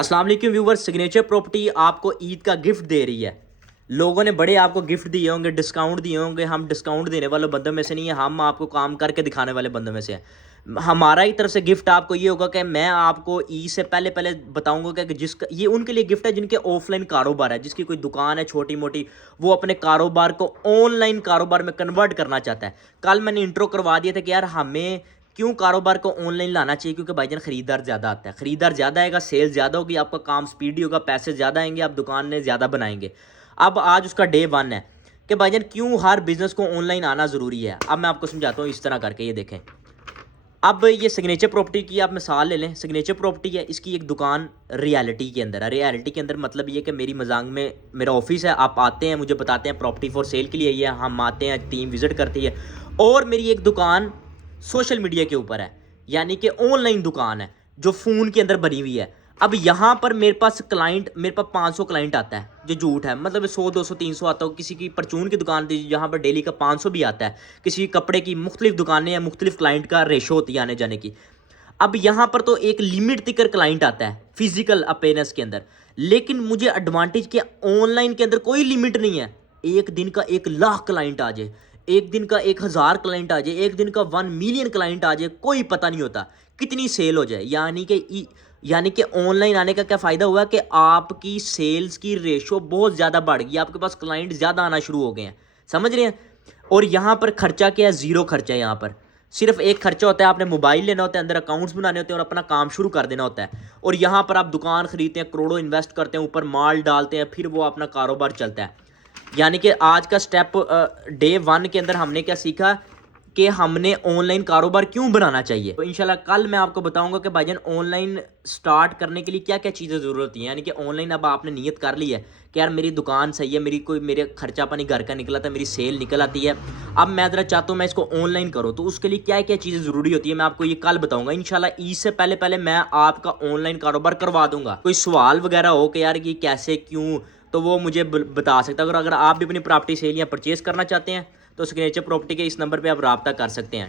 अस्सलाम वालेकुम viewers, signature property आपको ईद का गिफ्ट दे रही है। लोगों ने बड़े आपको गिफ्ट दिए होंगे, डिस्काउंट दिए होंगे। हम डिस्काउंट देने वाले बंदों में से नहीं है, हम आपको काम करके दिखाने वाले बंदों में से हैं। हमारा ही तरफ से गिफ्ट आपको ये होगा कि मैं आपको ईद से पहले पहले बताऊंगा कि जिसका ये उनके लिए गिफ्ट है जिनके ऑफलाइन कारोबार है, जिसकी कोई दुकान है छोटी मोटी, वो अपने कारोबार को ऑनलाइन कारोबार में कन्वर्ट करना चाहता है। कल मैंने इंट्रो करवा दिया था कि यार हमें क्यों कारोबार को ऑनलाइन लाना चाहिए, क्योंकि भाईजान खरीदार ज़्यादा आता है, खरीदार ज़्यादा आएगा, सेल ज़्यादा होगी, आपका काम स्पीडी होगा, पैसे ज़्यादा आएंगे, आप दुकान में ज़्यादा बनाएंगे। अब आज उसका डे 1 है कि भाईजान क्यों हर बिज़नेस को ऑनलाइन आना ज़रूरी है। अब मैं आपको समझाता हूँ इस तरह करके, ये देखें। अब ये सिग्नेचर प्रॉपर्टी की आप मिसाल ले लें। सिग्नेचर प्रॉपर्टी है, इसकी एक दुकान रियलिटी के अंदर है। रियलिटी के अंदर मतलब ये कि मेरी मजाक में मेरा ऑफिस है, आप आते हैं, मुझे बताते हैं प्रॉपर्टी फॉर सेल के लिए ये, हम आते हैं, टीम विजिट करती है। और मेरी एक दुकान सोशल मीडिया के ऊपर है, यानी कि ऑनलाइन दुकान है जो फ़ोन के अंदर बनी हुई है। अब यहाँ पर मेरे पास 500 क्लाइंट आता है, जो झूठ है, मतलब 100 200 300 आता हो। किसी की परचून की दुकान थी जहाँ पर डेली का 500 भी आता है। किसी कपड़े की मुख्तलिफ दुकानें हैं, मुख्तलिफ क्लाइंट का रेशो होती है आने जाने की। अब यहाँ पर तो एक लिमिट तिकर क्लाइंट आता है फिजिकल अपेयरेंस के अंदर, लेकिन मुझे एडवांटेज के ऑनलाइन के अंदर कोई लिमिट नहीं है। एक दिन का 1 लाख क्लाइंट आ जाए, एक दिन का 1000 क्लाइंट आ जाए, एक दिन का 1 मिलियन क्लाइंट आ जाए, कोई पता नहीं होता कितनी सेल हो जाए। यानी कि ऑनलाइन आने का क्या फ़ायदा हुआ कि आपकी सेल्स की रेशो बहुत ज़्यादा बढ़ गई, आपके पास क्लाइंट ज़्यादा आना शुरू हो गए हैं, समझ रहे हैं। और यहाँ पर खर्चा क्या है? ज़ीरो खर्चा है। यहाँ पर सिर्फ एक खर्चा होता है, आपने मोबाइल लेना होता है, अंदर अकाउंट्स बनाने होते हैं और अपना काम शुरू कर देना होता है। और यहाँ पर आप दुकान खरीदते हैं, करोड़ों इन्वेस्ट करते हैं, ऊपर माल डालते हैं, फिर वो अपना कारोबार चलता है। यानी कि आज का स्टेप डे 1 के अंदर हमने क्या सीखा कि हमने ऑनलाइन कारोबार क्यों बनाना चाहिए। तो इंशाल्लाह कल मैं आपको बताऊंगा कि भाईजान ऑनलाइन स्टार्ट करने के लिए क्या क्या चीज़ें ज़रूरत होती हैं। यानी कि ऑनलाइन अब आपने नीयत कर ली है कि यार मेरी दुकान सही है, मेरे खर्चा पानी घर का निकला था, मेरी सेल निकल आती है, अब मैं ज़रा चाहता हूँ मैं इसको ऑनलाइन करूँ, तो उसके लिए क्या क्या चीज़ें ज़रूरी होती है मैं आपको ये कल बताऊँगा इंशाल्लाह। ईद से पहले पहले मैं आपका ऑनलाइन कारोबार करवा दूँगा। कोई सवाल वगैरह हो कि यार ये कैसे क्यों, तो वो मुझे बता सकता है। अगर आप भी अपनी प्रॉपर्टी सेल या परचेज़ करना चाहते हैं तो सिग्नेचर प्रॉपर्टी के इस नंबर पे आप रब्ता कर सकते हैं।